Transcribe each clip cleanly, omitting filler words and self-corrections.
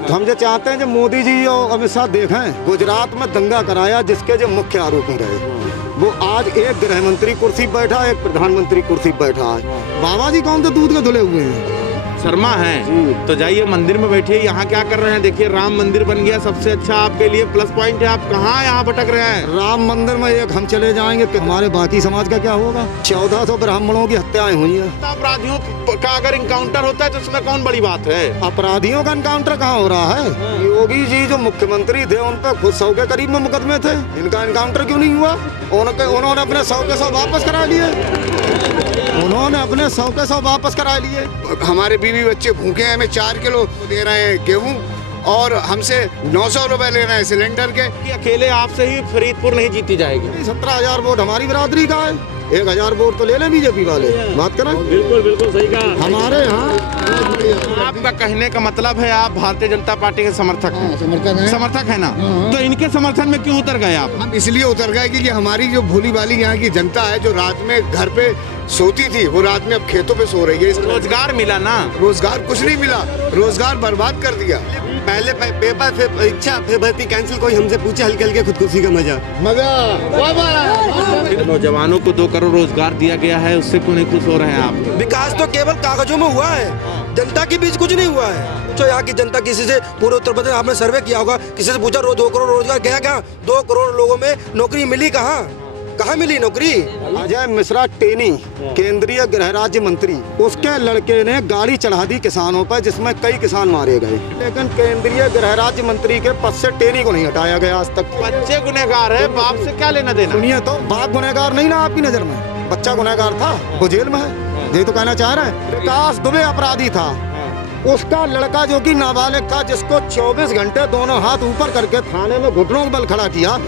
तो हम जो चाहते हैं जो मोदी जी और अमित शाह देखें, गुजरात में दंगा कराया जिसके जो मुख्य आरोपी रहे, वो आज एक गृह मंत्री कुर्सी पर बैठा, एक प्रधानमंत्री कुर्सी पर बैठा है। बाबा जी कौन से दूध के धुले हुए हैं? शर्मा हैं तो जाइए मंदिर में बैठिए। यहाँ क्या कर रहे हैं? देखिए राम मंदिर बन गया, सबसे अच्छा आपके लिए प्लस पॉइंट है। आप कहाँ यहाँ भटक रहे हैं? राम मंदिर में एक हम चले जाएंगे कि हमारे बाकी समाज का क्या होगा? 1400 ब्राह्मणों की हत्याएं हुई हैं। अपराधियों का अगर इनकाउंटर होता है तो उसमें कौन बड़ी बात है? अपराधियों का इनकाउंटर कहाँ हो रहा है? योगी जी जो मुख्यमंत्री थे उन पर खुद 100 के करीब में मुकदमे थे, इनका इनकाउंटर क्यों नहीं हुआ? उन्होंने अपने 100 के 100 वापस करा लिए। उन्होंने अपने 100 के 100 वापस करा लिए। हमारे बीवी बच्चे भूखे हैं, हमें 4 किलो दे रहे हैं गेहूं और हमसे 900 रुपए ले रहे हैं सिलेंडर के। कि अकेले आपसे ही फरीदपुर नहीं जीती जाएगी। 17,000 वोट हमारी बिरादरी का है, 1,000 वोट तो ले लें बीजेपी वाले। बात करें, बिल्कुल बिल्कुल सही कहा। हमारे यहाँ आपका कहने का मतलब है आप भारतीय जनता पार्टी के समर्थक हैं? समर्थक है ना? तो इनके समर्थन में क्यों उतर गए आप? हम इसलिए उतर गए क्योंकि हमारी जो भोली भाली यहाँ की जनता है जो रात में घर पे सोती थी, वो रात में अब खेतों पे सो रही है। रोजगार मिला ना? रोजगार कुछ नहीं मिला, रोजगार बर्बाद कर दिया। पहले पेपर फिर परीक्षा फिर भर्ती कैंसिल, कोई हमसे पूछे हल्के हल्के खुदकुशी का मजा। नौजवानों को 2 करोड़ रोजगार दिया गया है, उससे क्यों नहीं खुश हो रहे हैं आप? विकास तो केवल कागजों में हुआ है, जनता के बीच कुछ नहीं हुआ है। तो यहाँ की जनता किसी से, पूरे उत्तर प्रदेश आपने सर्वे किया होगा, किसी से पूछा 2 करोड़ रोजगार गया क्या? 2 करोड़ लोगों में नौकरी मिली कहाँ? कहाँ मिली नौकरी? अजय मिश्रा टेनी केंद्रीय गृह राज्य मंत्री, उसके लड़के ने गाड़ी चढ़ा दी किसानों पर जिसमें कई किसान मारे गए, लेकिन केंद्रीय गृह राज्य मंत्री के पद से टेनी को नहीं हटाया गया आज तक। बच्चे गुनहगार है, बाप से क्या लेना देना? सुनिए तो, बाप गुनहगार नहीं ना आपकी नजर में? बच्चा गुनहगार था, वो जेल में है, ये तो कहना चाह रहे हैं। विकास दुबे अपराधी था, उसका लड़का जो कि नाबालिग था, जिसको 24 घंटे दोनों हाथ ऊपर करके थाने में घुटनों के बल खड़ा किया,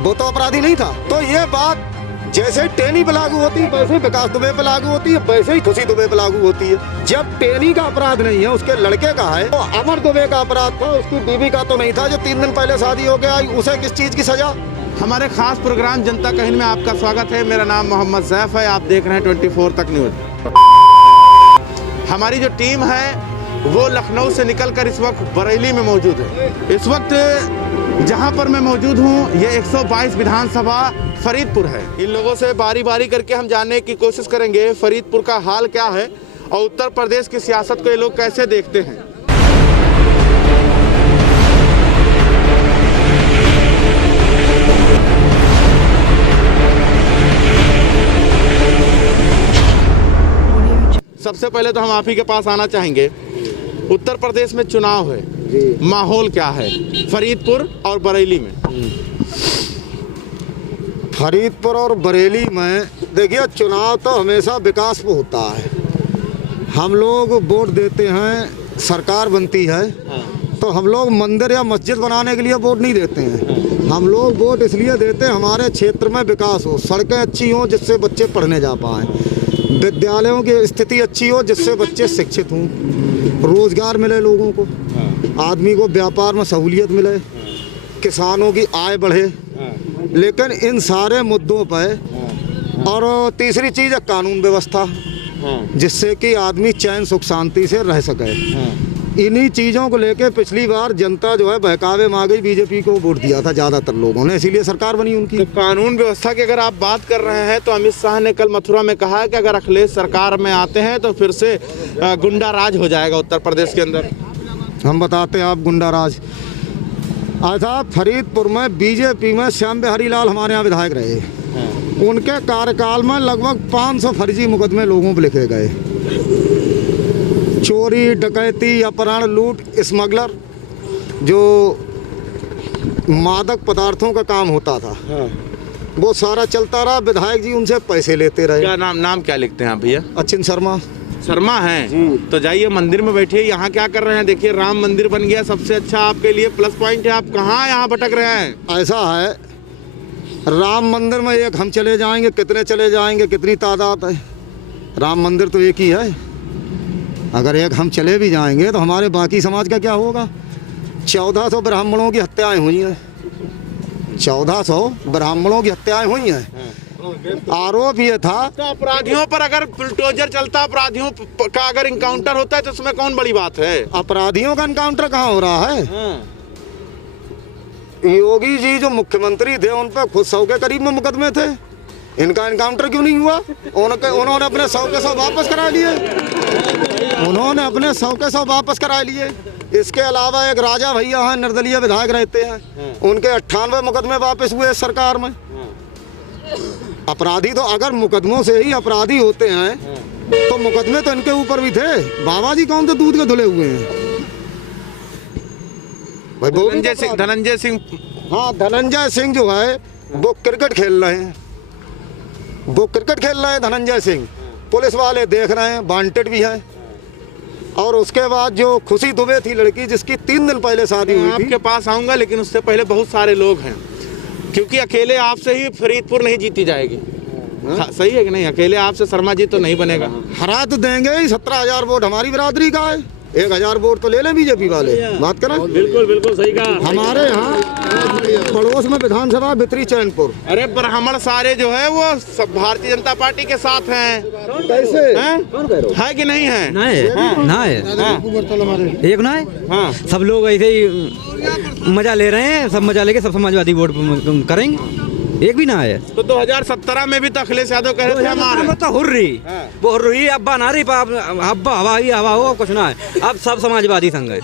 वो तो अपराधी नहीं था। तो ये बात जैसे टेनी पे लागू होती है वैसे विकास दुबे पे लागू होती है, वैसे ही खुशी दुबे पे लागू होती है। जब टेनी का अपराध नहीं है, उसके लड़के का है, तो अमर दुबे का अपराध था, उसकी बीवी का तो नहीं था, जो 3 दिन पहले शादी हो गया, उसे किस चीज की सजा? हमारे खास प्रोग्राम जनता कहन में आपका स्वागत है। मेरा नाम मोहम्मद ज़ैफ है, आप देख रहे हैं 24 तक न्यूज। हमारी जो टीम है वो लखनऊ से निकलकर इस वक्त बरेली में मौजूद है। इस वक्त जहां पर मैं मौजूद हूं ये 122 विधानसभा फरीदपुर है। इन लोगों से बारी बारी करके हम जानने की कोशिश करेंगे फरीदपुर का हाल क्या है और उत्तर प्रदेश की सियासत को ये लोग कैसे देखते हैं। सबसे पहले तो हम आप ही के पास आना चाहेंगे। उत्तर प्रदेश में चुनाव है, माहौल क्या है फरीदपुर और बरेली में? फरीदपुर और बरेली में देखिए, चुनाव तो हमेशा विकास पे होता है। हम लोग वोट देते हैं, सरकार बनती है, तो हम लोग मंदिर या मस्जिद बनाने के लिए वोट नहीं देते हैं। हम लोग वोट इसलिए देते हैं हमारे क्षेत्र में विकास हो, सड़कें अच्छी हों जिससे बच्चे पढ़ने जा पाएँ, विद्यालयों की स्थिति अच्छी हो जिससे बच्चे शिक्षित हों, रोजगार मिले लोगों को, आदमी को व्यापार में सहूलियत मिले, किसानों की आय बढ़े। लेकिन इन सारे मुद्दों पर, और तीसरी चीज़ है कानून व्यवस्था, जिससे कि आदमी चैन सुख शांति से रह सके। इन्हीं चीज़ों को लेके पिछली बार जनता जो है बहकावे में आ गई, बीजेपी को वोट दिया था ज़्यादातर लोगों ने, इसीलिए सरकार बनी उनकी। तो कानून व्यवस्था की अगर आप बात कर रहे हैं तो अमित शाह ने कल मथुरा में कहा कि अगर अखिलेश सरकार में आते हैं तो फिर से गुंडा राज हो जाएगा उत्तर प्रदेश के अंदर। हम बताते हैं आप गुंडा राज। अच्छा, फरीदपुर में बीजेपी में श्याम बिहारी लाल हमारे यहाँ विधायक रहे, उनके कार्यकाल में लगभग 500 फर्जी मुकदमे लोगों पर लिखे गए। चोरी, डकैती, अपहरण, लूट, स्मगलर, जो मादक पदार्थों का काम होता था, वो सारा चलता रहा। विधायक जी उनसे पैसे लेते रहे। क्या नाम क्या लिखते हैं आप भैया? अचिन शर्मा। शर्मा हैं तो जाइए मंदिर में बैठिए। यहाँ क्या कर रहे हैं? देखिए राम मंदिर बन गया, सबसे अच्छा आपके लिए प्लस पॉइंट है। आप कहाँ यहाँ भटक रहे हैं? ऐसा है, राम मंदिर में एक हम चले जाएंगे, कितने चले जाएंगे, कितनी तादाद है? राम मंदिर तो एक ही है। अगर एक हम चले भी जाएंगे तो हमारे बाकी समाज का क्या होगा? 1400 ब्राह्मणों की हत्याएं हुई हैं, 1400 ब्राह्मणों की हत्याएं हुई हैं। आरोप ये था। तो अपराधियों पर अगर बुलडोजर चलता, अपराधियों का अगर इनकाउंटर होता है तो उसमें कौन बड़ी बात है? अपराधियों का एनकाउंटर कहाँ हो रहा है? योगी जी जो मुख्यमंत्री थे उन पर खुद 100 के करीब में मुकदमे थे, इनका एनकाउंटर क्यों नहीं हुआ? उन्होंने अपने 100 के 100 वापस करा लिए। उन्होंने अपने 100 के 100 वापस करा लिए। इसके अलावा एक राजा भैया हैं, निर्दलीय विधायक रहते हैं, उनके 98 मुकदमे वापस हुए इस सरकार में। अपराधी तो अगर मुकदमों से ही अपराधी होते हैं तो मुकदमे तो इनके ऊपर भी थे। बाबा जी कौन से दूध के धुले हुए हैं भाई? धनंजय सिंह हाँ, धनंजय सिंह जो है वो क्रिकेट खेल रहे हैं, धनंजय सिंह। पुलिस वाले देख रहे हैं, वांटेड भी है। और उसके बाद जो खुशी दुबे थी लड़की, जिसकी 3 दिन पहले शादी हुई थी। आपके पास आऊंगा, लेकिन उससे पहले बहुत सारे लोग हैं, क्योंकि अकेले आपसे ही फरीदपुर नहीं जीती जाएगी। हाँ, सही है कि नहीं? अकेले आपसे शर्मा जी तो नहीं बनेगा। हरा तो देंगे ही। 17,000 वोट हमारी बिरादरी का है, 1,000 वोट तो ले लें बीजेपी वाले। बात करें, बिल्कुल सही कहा। हमारे यहाँ पड़ोस में विधानसभा बितरी चैनपुर। अरे ब्राह्मण सारे जो है वो सब भारतीय जनता पार्टी के साथ हैं। कैसे है कि नहीं है? ना है, एक ना है। हाँ, सब लोग ऐसे ही मजा ले रहे हैं, सब मजा लेके सब समाजवादी वोट करेंगे, एक भी ना है। तो 2017 में भी तो अखिलेश यादव कह रहे थे हमारे। तो हुर्री वो हुर्री अब्बा ना रही, अब्बा हवा हो कुछ ना है, अब सब समाजवादी संघ है।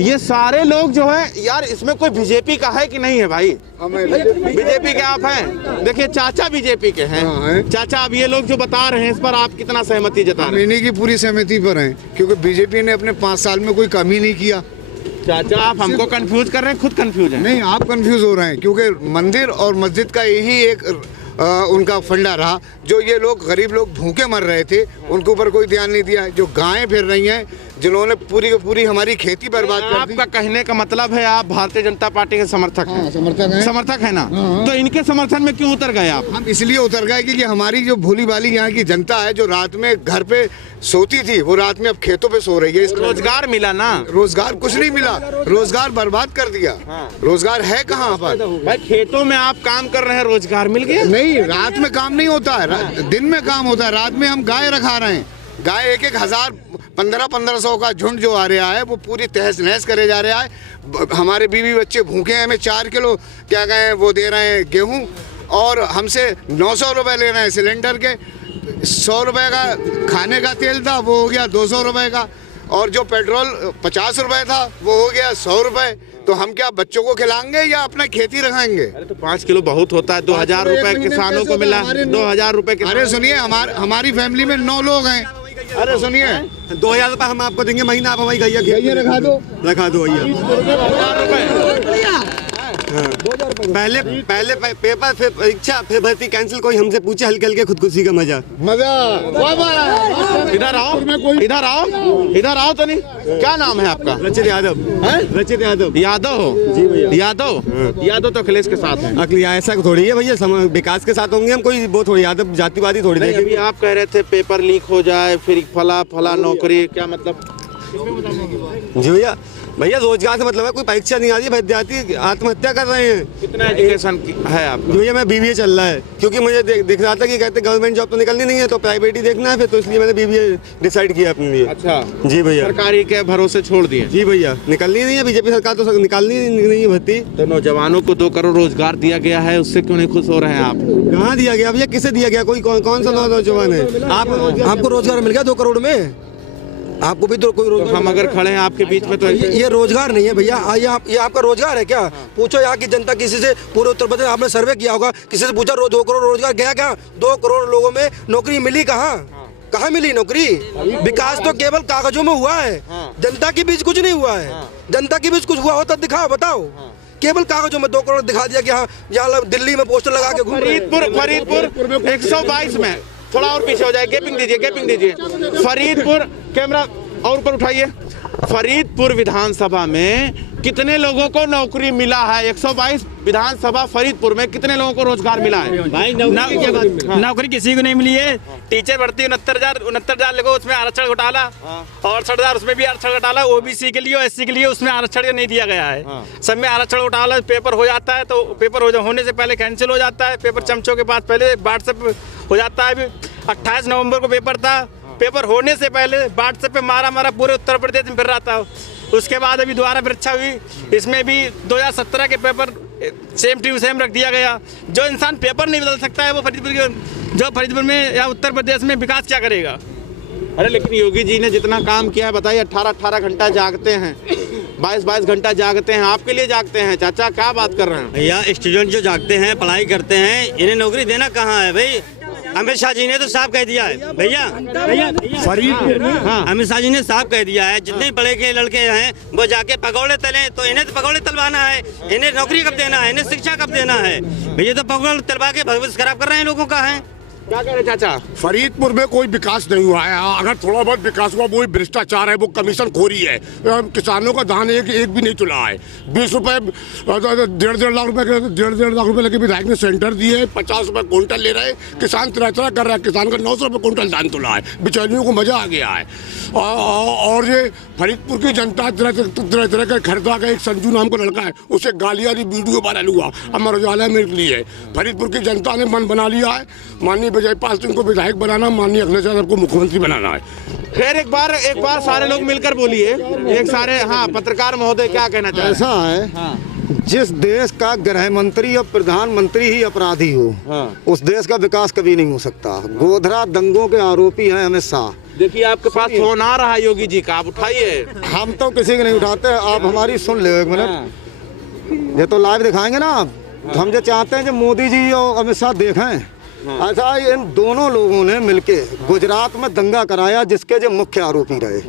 ये सारे लोग जो है यार, इसमें कोई बीजेपी का है कि नहीं है भाई? बीजेपी के आप हैं? देखिए चाचा बीजेपी के हैं। चाचा, अब ये लोग जो बता रहे हैं इस पर आप कितना सहमति जता रहे हैं? इन्हीं की पूरी सहमति पर हैं, क्योंकि बीजेपी ने अपने 5 साल में कोई कमी नहीं किया। चाचा, आप हमको कंफ्यूज कर रहे हैं, खुद कंफ्यूज हैं। नहीं, आप कंफ्यूज हो रहे हैं, क्योंकि मंदिर और मस्जिद का यही एक उनका फंडा रहा। जो ये लोग गरीब लोग भूखे मर रहे थे, उनके ऊपर कोई ध्यान नहीं दिया। जो गायें फिर रही हैं, जिन्होंने पूरी की पूरी हमारी खेती बर्बाद कर दी। आपका कहने का मतलब है आप भारतीय जनता पार्टी के समर्थक हैं? समर्थक है ना? तो इनके समर्थन में क्यों उतर गए आप? हम इसलिए उतर गए क्योंकि हमारी जो भोली भाली यहाँ की जनता है, जो रात में घर पे सोती थी, वो रात में अब खेतों पे सो रही है। रोजगार मिला ना? रोजगार कुछ नहीं मिला, रोजगार बर्बाद कर दिया। रोजगार है कहाँ पर? भाई खेतों में आप काम कर रहे हैं, रोजगार मिल गया? नहीं, रात में काम नहीं होता है, दिन में काम होता है। रात में हम गाय रखा रहे हैं, गाय 1-1 हजार 1500 का झुंड जो आ रहा है, वो पूरी तहस नहस करे जा रहा है। हमारे बीवी बच्चे भूखे हैं, हमें 4 किलो क्या कहें वो दे रहे हैं गेहूं, और हमसे 900 रुपए ले रहे हैं सिलेंडर के। 100 रुपए का खाने का तेल था, वो हो गया 200 रुपए का, और जो पेट्रोल 50 रुपए था, वो हो गया 100 रुपए। तो हम क्या बच्चों को खिलाएंगे या अपना खेती रखेंगे? अरे तो 5 किलो बहुत होता है। 2000 रुपए किसानों को मिला, 2000 रुपए। अरे सुनिए, हमारी फैमिली में 9 लोग हैं। अरे सुनिए, 2000 रुपए हम आपको देंगे महीना, आप हमारी गैया रखा दो भैया। पहले पेपर, फिर परीक्षा, फिर भर्ती कैंसिल। कोई हमसे पूछे हल्के हल्के खुदकुशी का मजा। इधर आओ, इधर आओ, इधर आओ। तो नहीं, क्या नाम है आपका? रचित यादव। रचित यादव। यादव हो? जी भैया। यादव तो अखिलेश के साथ हैं। अखिलेश ऐसा थोड़ी है भैया, विकास के साथ होंगे हम, कोई वो थोड़ी यादव जातिवादी थोड़ी नहीं, अभी आप कह रहे थे पेपर लीक हो जाए, फिर फला नौकरी, क्या मतलब? जी भैया रोजगार से मतलब है, कोई परीक्षा नहीं आ रही, विद्यार्थी आत्महत्या कर रहे हैं। कितना एजुकेशन है आपका? भैया मैं BBA चल रहा है, क्योंकि मुझे दिख रहा था कि कहते गवर्नमेंट जॉब तो निकलनी नहीं है, तो प्राइवेट ही देखना है, फिर तो इसलिए मैंने BBA डिसाइड किया अपने लिए। अच्छा जी भैया, सरकारी के भरोसे छोड़ दिए? जी भैया, निकलनी नहीं है, बीजेपी सरकार तो निकालनी नहीं है भर्ती। तो नौजवानों को 2 करोड़ रोजगार दिया गया है, उससे क्यों नहीं खुश हो रहे हैं आप? कहाँ दिया गया भैया, किसे दिया गया? कोई कौन सा नौजवान है? आपको रोजगार मिल गया 2 करोड़ में? आपको भी तो कोई रोजगार? तो हम अगर खड़े हैं आपके बीच में तो ये रोजगार नहीं है भैया। ये आपका रोजगार है क्या? पूछो यहाँ की जनता, किसी से पूरे उत्तर प्रदेश आपने सर्वे किया होगा, किसी से पूछा 2 करोड़ रोजगार गया क्या? 2 करोड़ लोगों में नौकरी मिली कहाँ? कहाँ मिली नौकरी? विकास तो केवल कागजों में हुआ है, जनता के बीच कुछ नहीं हुआ है। जनता के बीच कुछ हुआ होता दिखाओ, बताओ। केवल कागजों में 2 करोड़ दिखा दिया कि हाँ, यहाँ दिल्ली में पोस्टर लगा के घूम रहे हैं। फरीदपुर 122 में, थोड़ा और पीछे हो जाए, गैपिंग दीजिए। फरीदपुर, कैमरा और ऊपर उठाइए। फरीदपुर विधानसभा में कितने लोगों को नौकरी मिला है? 122 विधानसभा फरीदपुर में कितने लोगों को रोजगार मिला है? भाई नौकरी किसी को नहीं मिली है। टीचर भर्ती 69,000 लोगों, उसमें आरक्षण घोटाला और 68,000 उसमें भी आरक्षण घोटाला। ओबीसी के लिए और एससी के लिए उसमें आरक्षण नहीं दिया गया है। सब में आरक्षण घोटाला। पेपर हो जाता है तो पेपर होने से पहले कैंसिल हो जाता है। पेपर चमचों के पास पहले व्हाट्सएप हो जाता है। अभी 28 नवंबर को पेपर था। पेपर होने से पहले व्हाट्सएप पे मारा पूरे उत्तर प्रदेश में फिर रहा था। उसके बाद अभी दोबारा परीक्षा हुई, इसमें भी 2017 के पेपर सेम टू सेम रख दिया गया। जो इंसान पेपर नहीं बदल सकता है वो फरीदपुर में या उत्तर प्रदेश में विकास क्या करेगा? अरे लेकिन योगी जी ने जितना काम किया है, बताइए 18 घंटा जागते हैं, 22 घंटा जागते हैं, आपके लिए जागते हैं। चाचा क्या बात कर रहे हैं? भैया स्टूडेंट जो जागते हैं, पढ़ाई करते हैं, इन्हें नौकरी देना कहाँ है भाई? अमित शाह जी ने तो साफ कह दिया है भैया। अमित शाह जी ने साफ कह दिया है, जितने पढ़े के लड़के हैं वो जाके पकौड़े तले, तो इन्हें तो पकौड़े तलवाना है। इन्हें नौकरी कब देना है? इन्हें शिक्षा कब देना है? भैया तो पकौड़े तलवा के भविष्य खराब कर रहे हैं लोगों का। है क्या कह रहे चाचा? फरीदपुर में कोई विकास नहीं हुआ है। अगर थोड़ा बहुत विकास हुआ वो ही भ्रष्टाचार है, वो कमीशन खोरी है। किसानों का धान एक भी नहीं चुला है। 20 रुपए 1.5 लाख रुपए लेके विधायक ने सेंटर दिए, 50 रुपए क्विंटल ले रहे। किसान तरह कर रहा है। किसान का 900 रुपए क्विंटल धान तुला है। बेचैनियों को मजा आ गया है। और ये फरीदपुर की जनता तरह का खरीदा का एक संजू नाम का लड़का है, उसे गालियां दी, वीडियो वायरल हुआ, अमर उजाला में निकली है। फरीदपुर की जनता ने मन बना लिया है, माननीय विजय पाल सिंह को विधायक बनाना, माननीय अखिलेश यादव को मुख्यमंत्री बनाना है। खैर एक बार सारे लोग मिलकर बोलिए। एक सारे पत्रकार महोदय क्या कहना चाहते हैं? ऐसा है, जिस देश का गृह मंत्री और प्रधानमंत्री ही अपराधी हो, उस देश का विकास कभी नहीं हो सकता। गोधरा दंगों के आरोपी हैं अमित शाह। देखिए आपके पास फोन आ रहा है योगी जी का, आप उठाइए। हम तो किसी को नहीं उठाते, आप हमारी सुन ले एक मिनट। ये तो लाइव दिखाएंगे ना आप। तो हम जो चाहते हैं जो मोदी जी और अमित शाह देखें। ऐसा इन दोनों लोगों ने मिलके गुजरात में दंगा कराया, जिसके जो मुख्य आरोपी रहे।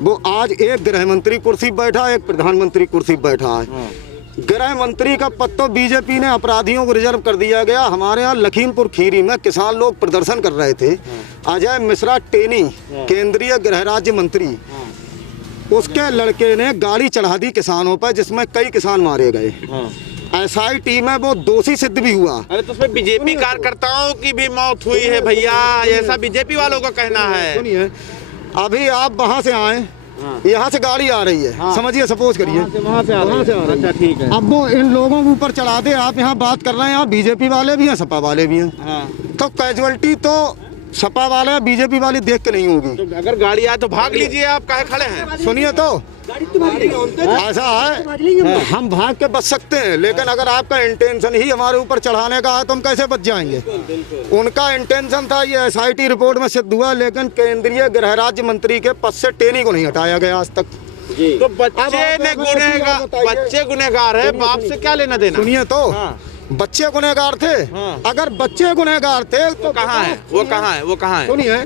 वो आज एक गृह मंत्री कुर्सी बैठा, एक प्रधानमंत्री कुर्सी बैठा है। गृह मंत्री का पद तो बीजेपी ने अपराधियों को रिजर्व कर दिया गया। हमारे यहाँ लखीमपुर खीरी में किसान लोग प्रदर्शन कर रहे थे। अजय मिश्रा टेनी, केंद्रीय गृह राज्य मंत्री, उसके लड़के ने गाड़ी चढ़ा दी किसानों पर, जिसमें कई किसान मारे गए। SIT में वो दोषी सिद्ध भी हुआ। अरे तो उसमें बीजेपी कार्यकर्ताओं की भी मौत हुई है भैया, ऐसा बीजेपी वालों का कहना है। सुनिए, अभी आप वहाँ से आए, यहाँ से गाड़ी आ रही है, समझिए, सपोज करिए वहाँ से आ रही है। अच्छा ठीक है। अब वो इन लोगों के ऊपर चढ़ा दे। आप यहाँ बात कर रहे हैं, यहाँ बीजेपी वाले भी हैं, सपा वाले भी हैं। तो कैजुअलिटी तो सपा वाले बीजेपी वाली देख के नहीं होगी। तो अगर गाड़ी आए तो भाग लीजिए, आप काहे खड़े हैं? सुनिए, तो ऐसा है, हम भाग के बच सकते हैं, लेकिन अगर आपका इंटेंशन ही हमारे ऊपर चढ़ाने का है तो हम कैसे बच जाएंगे? उनका इंटेंशन था, ये SIT रिपोर्ट में सिद्ध हुआ, लेकिन केंद्रीय गृह राज्य मंत्री के पद से टेनी को नहीं हटाया गया आज तक। तो बच्चे गुनहगार है, बाप से क्या लेना देना? सुनिए, तो बच्चे गुनहगार थे। अगर बच्चे गुनहगार थे तो कहाँ है? वो कहाँ है? वो कहाँ है? सुनिए,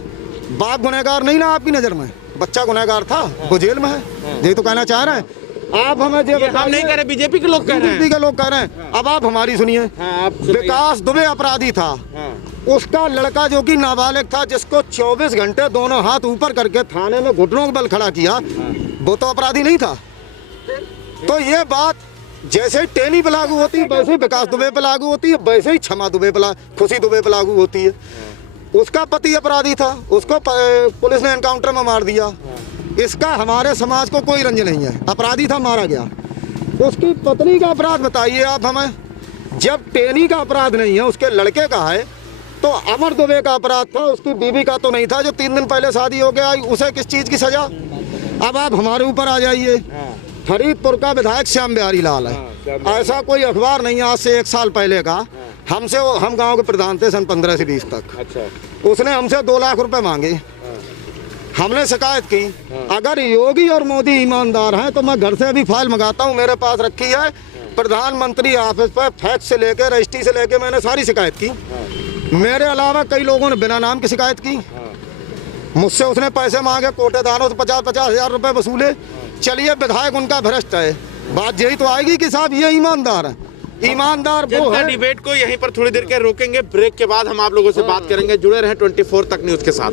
बाप गुनहगार नहीं ना आपकी नजर में, बच्चा गुनहगार था, वो जेल में है। यही तो कहना चाह रहे हैं आप हमें। हम नहीं कह रहे, बीजेपी के लोग कह रहे हैं। बीजेपी के लोग कह रहे हैं। अब आप हमारी सुनिए। विकास दुबे अपराधी था, उसका लड़का जो कि नाबालिग था, जिसको 24 घंटे दोनों हाथ ऊपर करके थाने में घुटनों के बल खड़ा किया, वो तो अपराधी नहीं था। तो ये बात जैसे टेनी पे लागू होती है, वैसे विकास दुबे पे लागू होती है, वैसे ही क्षमा दुबे पे, खुशी दुबे पे लागू होती है। उसका पति अपराधी था, उसको पुलिस ने एनकाउंटर में मार दिया। इसका हमारे समाज को कोई रंज नहीं है, अपराधी था, मारा गया। उसकी पत्नी का अपराध बताइए आप हमें। जब टेनी का अपराध नहीं है, उसके लड़के का है, तो अमर दुबे का अपराध था, उसकी बीवी का तो नहीं था, जो 3 दिन पहले शादी हो गया, उसे किस चीज़ की सजा? अब आप हमारे ऊपर आ जाइए। फरीदपुर का विधायक श्याम बिहारी लाल है। ऐसा कोई अखबार नहीं है आज से 1 साल पहले का। हम गांव के प्रधान थे सन 15 से 20 तक। अच्छा। उसने हमसे 2 लाख रुपए मांगे। हमने शिकायत की। अगर योगी और मोदी ईमानदार हैं तो मैं घर से अभी फाइल मंगाता हूँ, मेरे पास रखी है। प्रधानमंत्री ऑफिस पर फैक्स से लेके, रजिस्ट्री से लेके मैंने सारी शिकायत की। मेरे अलावा कई लोगों ने बिना नाम की शिकायत की। मुझसे उसने पैसे मांगे, कोटेदारों से 50-50 हज़ार रुपए वसूले। चलिए, विधायक उनका भ्रष्ट है, बात यही तो आएगी कि साहब ये ईमानदार है। ईमानदार वो है। डिबेट को यहीं पर थोड़ी देर के रोकेंगे, ब्रेक के बाद हम आप लोगों से बात करेंगे। जुड़े रहें 24 तक न्यूज़ के साथ।